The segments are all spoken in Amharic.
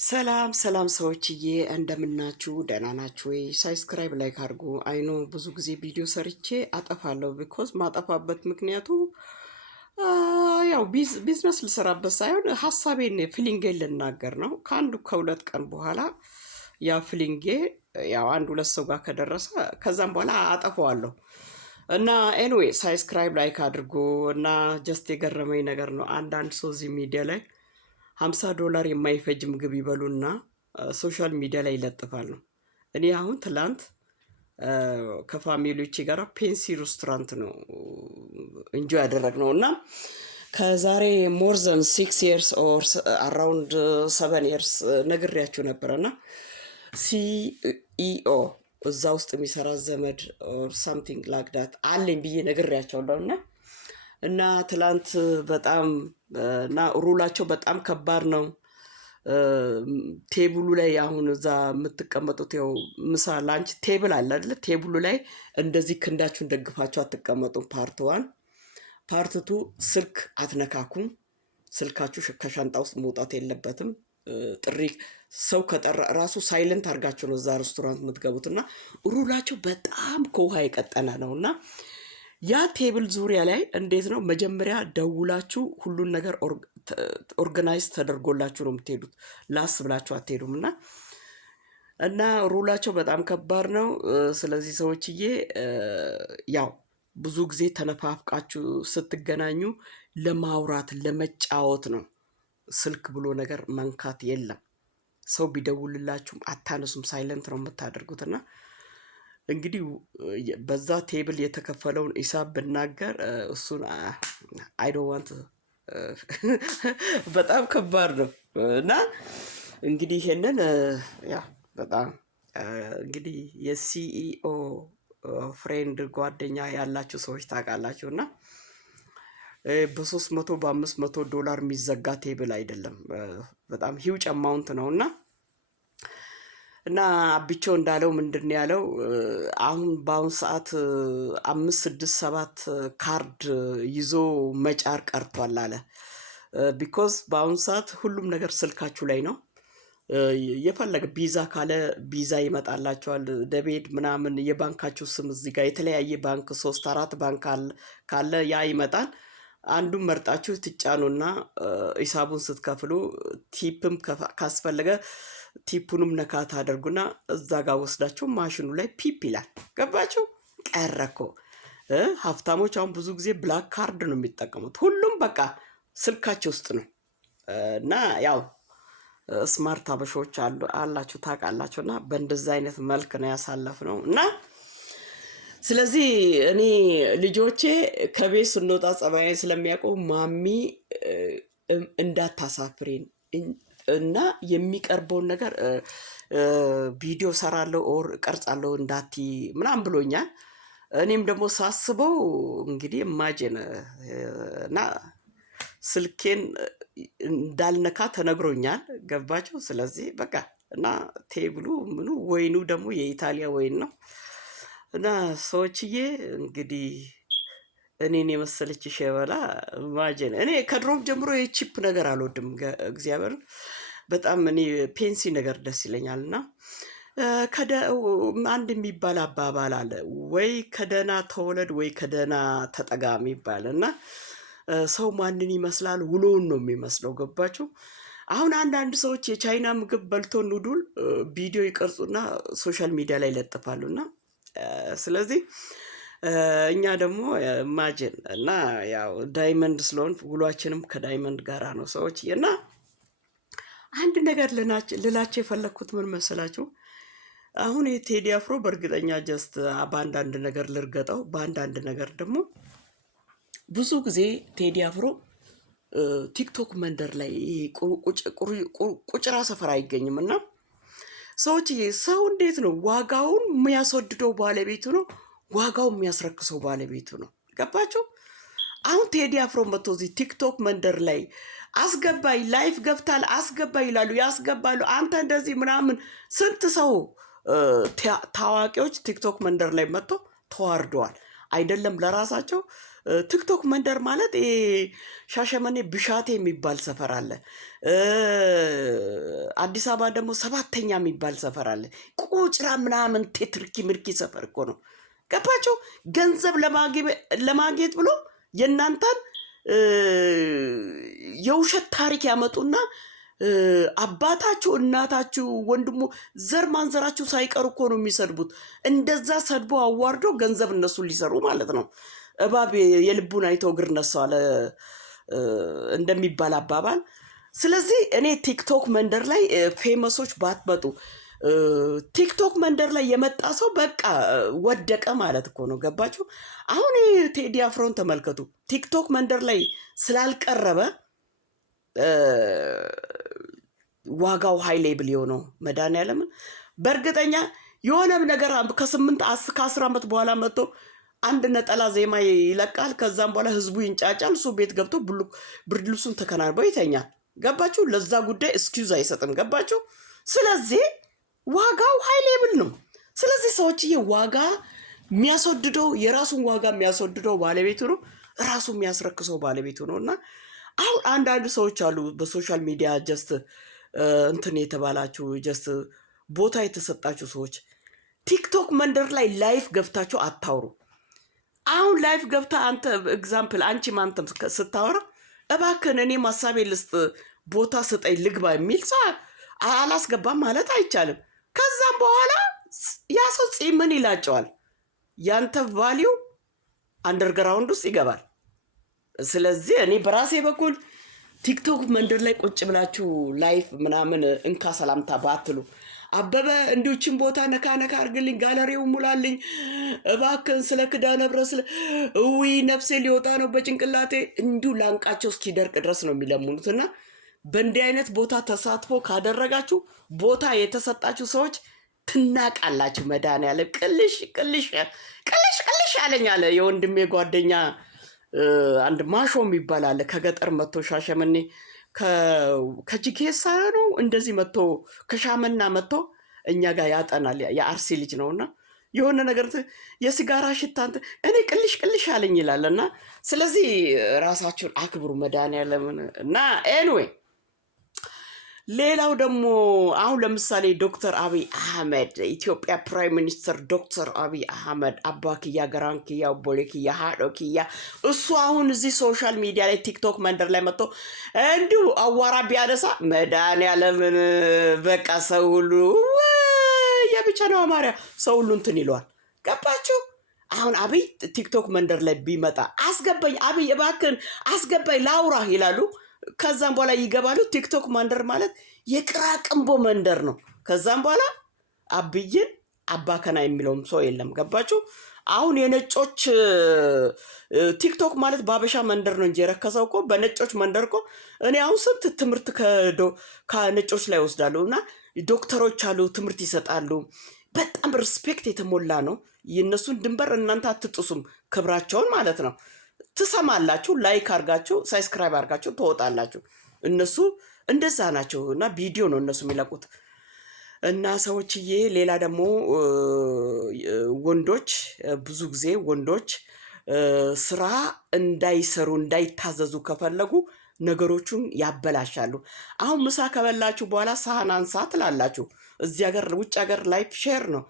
ሰላም ሰላም ሰዎችዬ እንደምናችሁ ደህና ናችሁ ወይ? ሳብስክራይብ ላይክ አድርጉ። አይኖ ብዙ ጊዜ ቪዲዮ ሰርቼ አጠፋለሁ። ቢኮዝ ማጠፋበት ምክንያቱ ያው ቢዝነስ ልሰራበት ሳይሆን ሀሳቤን ፊሊንጌን ልናገር ነው። ከአንዱ ከሁለት ቀን በኋላ ያ ፊሊንጌ ያው አንድ ሁለት ሰው ጋር ከደረሰ ከዛም በኋላ አጠፋዋለሁ። እና ኤኒዌይ ሳብስክራይብ ላይክ አድርጉ። እና ጀስት የገረመኝ ነገር ነው አንዳንድ ሰው እዚህ ሚዲያ ላይ $50 የማይፈጅ ምግብ ይበሉና ሶሻል ሚዲያ ላይ ይለጥፋሉ። እኔ አሁን ትላንት ከፋሚሊዎቼ ጋር ፔንሲ ሬስቶራንት ነው እንጆ ያደረግነው እና ከዛሬ ሞር ዘን 6 years ኦር አራውንድ 7 years ነግሬያችሁ ነበረና ሲኢኦ እዛ ውስጥ የሚሰራ ዘመድ ኦር ሳምቲንግ ላይክ ዳት አለኝ ብዬ ነግሬያቸዋለሁና እና ትላንት በጣም እና ሩላቸው በጣም ከባድ ነው። ቴብሉ ላይ አሁን እዛ የምትቀመጡት ያው ምሳ ላንች ቴብል አለ አይደል? ቴብሉ ላይ እንደዚህ ክንዳችሁን ደግፋችሁ አትቀመጡም። ፓርት 1 ፓርት 2 ስልክ አትነካኩም። ስልካችሁ ከሻንጣ ውስጥ መውጣት የለበትም። ጥሪ ሰው ከጠራ ራሱ ሳይለንት አድርጋችሁ ነው እዛ ሬስቶራንት የምትገቡትና ሩላቸው በጣም ከውሃ የቀጠነ ነውና ያ ቴብል ዙሪያ ላይ እንዴት ነው መጀመሪያ ደውላችሁ ሁሉን ነገር ኦርጋናይዝ ተደርጎላችሁ ነው የምትሄዱት። ላስ ብላችሁ አትሄዱም እና ሩላቸው በጣም ከባድ ነው። ስለዚህ ሰዎችዬ ያው ብዙ ጊዜ ተነፋፍቃችሁ ስትገናኙ ለማውራት ለመጫወት ነው። ስልክ ብሎ ነገር መንካት የለም። ሰው ቢደውልላችሁም አታነሱም፣ ሳይለንት ነው የምታደርጉትና እንግዲህ በዛ ቴብል የተከፈለውን ሂሳብ ብናገር እሱን አይ ዶንት ዋንት በጣም ከባድ ነው እና እንግዲህ ይሄንን ያ በጣም እንግዲህ የሲኢኦ ፍሬንድ ጓደኛ ያላችሁ ሰዎች ታውቃላችሁ እና በ300 በ500 $500 የሚዘጋ ቴብል አይደለም። በጣም ሂውጅ አማውንት ነው እና አብቾ እንዳለው ምንድን ያለው አሁን በአሁን ሰዓት 5 6 7 ካርድ ይዞ መጫር ቀርቷል አለ። ቢኮዝ በአሁን ሰዓት ሁሉም ነገር ስልካችሁ ላይ ነው። የፈለገ ቢዛ ካለ ቢዛ ይመጣላችኋል። ደቤት ምናምን የባንካችሁ ስም እዚህ ጋር የተለያየ ባንክ 3 4 ባንክ ካለ ያ ይመጣል። አንዱን መርጣችሁ ትጫኑና ሂሳቡን ስትከፍሉ ቲፕም ካስፈለገ ቲፑንም ነካ ታደርጉና እዛ ጋር ወስዳችሁ ማሽኑ ላይ ፒፕ ይላል። ገባችሁ? ቀረኮ ሀብታሞች አሁን ብዙ ጊዜ ብላክ ካርድ ነው የሚጠቀሙት። ሁሉም በቃ ስልካቸው ውስጥ ነው እና ያው ስማርት አበሾች አላችሁ ታውቃላችሁ። እና በእንደዛ አይነት መልክ ነው ያሳለፍነው እና ስለዚህ እኔ ልጆቼ ከቤት ስንወጣ ጸባዬን ስለሚያውቁ ማሚ እንዳታሳፍሬን እና የሚቀርበውን ነገር ቪዲዮ ሰራለሁ ኦር ቀርጻለሁ እንዳቲ ምናምን ብሎኛል። እኔም ደግሞ ሳስበው እንግዲህ ኢማጂን እና ስልኬን እንዳልነካ ተነግሮኛል። ገባችሁ? ስለዚህ በቃ እና ቴብሉ ምኑ ወይኑ ደግሞ የኢጣሊያ ወይን ነው እና ሰዎችዬ እንግዲህ እኔን የመሰለች ሸበላ ኢማጂን። እኔ ከድሮም ጀምሮ የቺፕ ነገር አልወድም። እግዚአብሔር በጣም እኔ ፔንሲ ነገር ደስ ይለኛል። እና አንድ የሚባል አባባል አለ፣ ወይ ከደህና ተወለድ ወይ ከደህና ተጠጋ የሚባል እና ሰው ማንን ይመስላል? ውሎውን ነው የሚመስለው። ገባችሁ? አሁን አንዳንድ ሰዎች የቻይና ምግብ በልቶ ኑዱል ቪዲዮ ይቀርጹና ሶሻል ሚዲያ ላይ ይለጥፋሉና ስለዚህ እኛ ደግሞ ኢማጂን እና ያው ዳይመንድ ስለሆን ውሏችንም ከዳይመንድ ጋራ ነው ሰዎች። እና አንድ ነገር ልላችሁ የፈለኩት ምን መሰላችሁ? አሁን የቴዲ አፍሮ በእርግጠኛ ጀስት በአንዳንድ ነገር ልርገጠው፣ በአንዳንድ ነገር ደግሞ ብዙ ጊዜ ቴዲ አፍሮ ቲክቶክ መንደር ላይ ቁጭራ ሰፈር አይገኝም እና ሰዎች ሰው እንዴት ነው ዋጋውን የሚያስወድደው? ባለቤቱ ነው። ዋጋውን የሚያስረክሰው ባለቤቱ ነው። ገባችሁ? አሁን ቴዲ አፍሮ መጥቶ እዚህ ቲክቶክ መንደር ላይ አስገባይ ላይፍ ገብታል አስገባይ ይላሉ፣ ያስገባሉ። አንተ እንደዚህ ምናምን ስንት ሰው ታዋቂዎች ቲክቶክ መንደር ላይ መጥቶ ተዋርደዋል። አይደለም ለራሳቸው ቲክቶክ መንደር ማለት ሻሸመኔ ብሻቴ የሚባል ሰፈር አለ። አዲስ አበባ ደግሞ 7ኛ የሚባል ሰፈር አለ። ቁጭራ ምናምን ትርኪ ምርኪ ሰፈር እኮ ነው። ገባችሁ? ገንዘብ ለማግኘት ብሎ የእናንተን የውሸት ታሪክ ያመጡና አባታችሁ፣ እናታችሁ፣ ወንድሙ፣ ዘር ማንዘራችሁ ሳይቀር እኮ ነው የሚሰድቡት። እንደዛ ሰድቦ አዋርዶ ገንዘብ እነሱ ሊሰሩ ማለት ነው። እባብ የልቡን አይቶ እግር ነሳው እንደሚባል አባባል። ስለዚህ እኔ ቲክቶክ መንደር ላይ ፌመሶች ባትመጡ፣ ቲክቶክ መንደር ላይ የመጣ ሰው በቃ ወደቀ ማለት እኮ ነው። ገባችሁ? አሁን ቴዲ አፍሮን ተመልከቱ። ቲክቶክ መንደር ላይ ስላልቀረበ ዋጋው ሃይ ሌብል የሆነው መድኃኒዓለምን በእርግጠኛ የሆነም ነገር ከ8-10 ዓመት በኋላ መጥቶ አንድ ነጠላ ዜማ ይለቃል። ከዛም በኋላ ህዝቡ ይንጫጫል። እሱ ቤት ገብቶ ብርድ ልብሱን ተከናንበው ይተኛል። ገባችሁ? ለዛ ጉዳይ ኤክስኪውዝ አይሰጥም። ገባችሁ? ስለዚህ ዋጋው ሃይ ሌብል ነው። ስለዚህ ሰዎችዬ ዋጋ የሚያስወድደው የራሱን ዋጋ የሚያስወድደው ባለቤቱ ነው፣ ራሱ የሚያስረክሰው ባለቤቱ ነው። እና አሁን አንዳንድ ሰዎች አሉ በሶሻል ሚዲያ ጀስት እንትን የተባላችሁ ጀስት ቦታ የተሰጣችሁ ሰዎች ቲክቶክ መንደር ላይ ላይፍ ገብታችሁ አታውሩ። አሁን ላይፍ ገብታ አንተ ኤግዛምፕል አንቺ ማንተም ስታወራ እባክን እኔ ማሳቤ ልስጥ ቦታ ስጠኝ ልግባ የሚል ሰው አላስገባም ማለት አይቻልም። ከዛም በኋላ ያ ሰው ምን ይላጨዋል? ያንተ ቫሊው አንደርግራውንድ ውስጥ ይገባል። ስለዚህ እኔ በራሴ በኩል ቲክቶክ መንደር ላይ ቁጭ ብላችሁ ላይፍ ምናምን እንካ ሰላምታ ባትሉ፣ አበበ እንዲችን ቦታ ነካ ነካ አርግልኝ፣ ጋለሪው ሙላልኝ እባክን፣ ስለ ክዳነ ምህረት ነፍሴ ሊወጣ ነው በጭንቅላቴ እንዲሁ ላንቃቸው እስኪደርቅ ድረስ ነው የሚለምኑትና በእንዲህ አይነት ቦታ ተሳትፎ ካደረጋችሁ ቦታ የተሰጣችሁ ሰዎች ትናቃላችሁ። መድኃኒዓለም ቅልሽ ቅልሽ ቅልሽ ቅልሽ አለኝ አለ የወንድሜ ጓደኛ አንድ ማሾ የሚባል አለ። ከገጠር መጥቶ ሻሸመኔ ከጅጌሳ ነው እንደዚህ መጥቶ ከሻመና መጥቶ እኛ ጋር ያጠናል። የአርሲ ልጅ ነውና የሆነ ነገር የሲጋራ ሽታ እኔ ቅልሽ ቅልሽ አለኝ ይላል። እና ስለዚህ ራሳችሁን አክብሩ መድኃኒዓለምን። እና ኤኒዌይ ሌላው ደግሞ አሁን ለምሳሌ ዶክተር አብይ አህመድ ኢትዮጵያ ፕራይም ሚኒስተር ዶክተር አብይ አህመድ አባክያ ገራንክያ ቦሌክያ ሃዶክያ እሱ አሁን እዚህ ሶሻል ሚዲያ ላይ ቲክቶክ መንደር ላይ መጥቶ እንዲሁ አዋራ ቢያነሳ መድኃኒዓለምን በቃ ሰው ሁሉ የብቻ ነው አማርያ ሰው ሁሉ እንትን ይለዋል። ገባችሁ? አሁን አብይ ቲክቶክ መንደር ላይ ቢመጣ አስገባኝ አብይ እባክን አስገባኝ ላውራ ይላሉ። ከዛም በኋላ ይገባሉ። ቲክቶክ መንደር ማለት የቅራቅንቦ መንደር ነው። ከዛም በኋላ አብይን አባከና የሚለውም ሰው የለም። ገባችሁ? አሁን የነጮች ቲክቶክ ማለት ባበሻ መንደር ነው እንጂ የረከሰው እኮ በነጮች መንደር እኮ እኔ አሁን ስንት ትምህርት ከነጮች ላይ ወስዳለሁ። እና ዶክተሮች አሉ ትምህርት ይሰጣሉ። በጣም ሪስፔክት የተሞላ ነው። የእነሱን ድንበር እናንተ አትጥሱም፣ ክብራቸውን ማለት ነው። ትሰማላችሁ፣ ላይክ አርጋችሁ ሳብስክራይብ አርጋችሁ ትወጣላችሁ። እነሱ እንደዛ ናቸው። እና ቪዲዮ ነው እነሱ የሚለቁት። እና ሰዎችዬ ሌላ ደግሞ ወንዶች ብዙ ጊዜ ወንዶች ስራ እንዳይሰሩ እንዳይታዘዙ ከፈለጉ ነገሮቹን ያበላሻሉ። አሁን ምሳ ከበላችሁ በኋላ ሳህን አንሳ ትላላችሁ። እዚህ ሀገር ውጭ ሀገር ላይፍ ሼር ነው።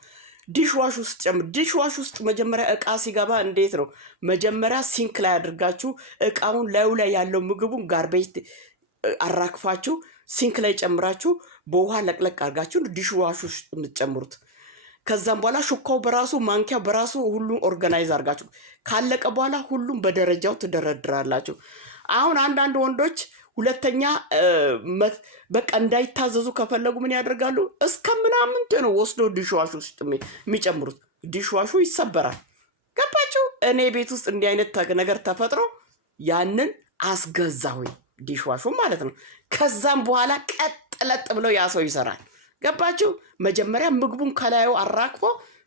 ዲሽዋሽ ውስጥ ዲሽዋሽ ውስጥ መጀመሪያ እቃ ሲገባ እንዴት ነው? መጀመሪያ ሲንክ ላይ አድርጋችሁ እቃውን ላዩ ላይ ያለው ምግቡን ጋርቤጅ አራክፋችሁ ሲንክ ላይ ጨምራችሁ በውሃ ለቅለቅ አድርጋችሁ ዲሽዋሽ ውስጥ የምትጨምሩት። ከዛም በኋላ ሹካው በራሱ ማንኪያው በራሱ ሁሉም ኦርጋናይዝ አድርጋችሁ ካለቀ በኋላ ሁሉም በደረጃው ትደረድራላችሁ። አሁን አንዳንድ ወንዶች ሁለተኛ በቃ እንዳይታዘዙ ከፈለጉ ምን ያደርጋሉ? እስከምናምን ነው ወስዶ ዲሽዋሽ ውስጥ የሚጨምሩት። ዲሽዋሹ ይሰበራል። ገባችሁ? እኔ ቤት ውስጥ እንዲህ አይነት ነገር ተፈጥሮ ያንን አስገዛሁኝ፣ ዲሽዋሹ ማለት ነው። ከዛም በኋላ ቀጥለጥ ብለው ያ ሰው ይሰራል። ገባችሁ? መጀመሪያ ምግቡን ከላዩ አራክፎ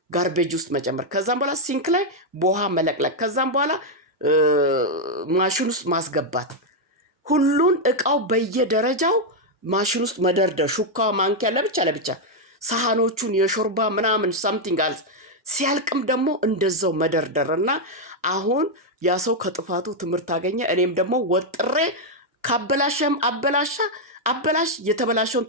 ጋርቤጅ ውስጥ መጨመር፣ ከዛም በኋላ ሲንክ ላይ በውሃ መለቅለቅ፣ ከዛም በኋላ ማሽን ውስጥ ማስገባት፣ ሁሉን እቃው በየደረጃው ማሽን ውስጥ መደርደር፣ ሹካ ማንኪያ ለብቻ ለብቻ፣ ሳህኖቹን የሾርባ ምናምን ሳምቲንግ አልስ ሲያልቅም ደግሞ እንደዛው መደርደር። እና አሁን ያ ሰው ከጥፋቱ ትምህርት አገኘ። እኔም ደግሞ ወጥሬ ካበላሸም አበላሽ የተበላሸውን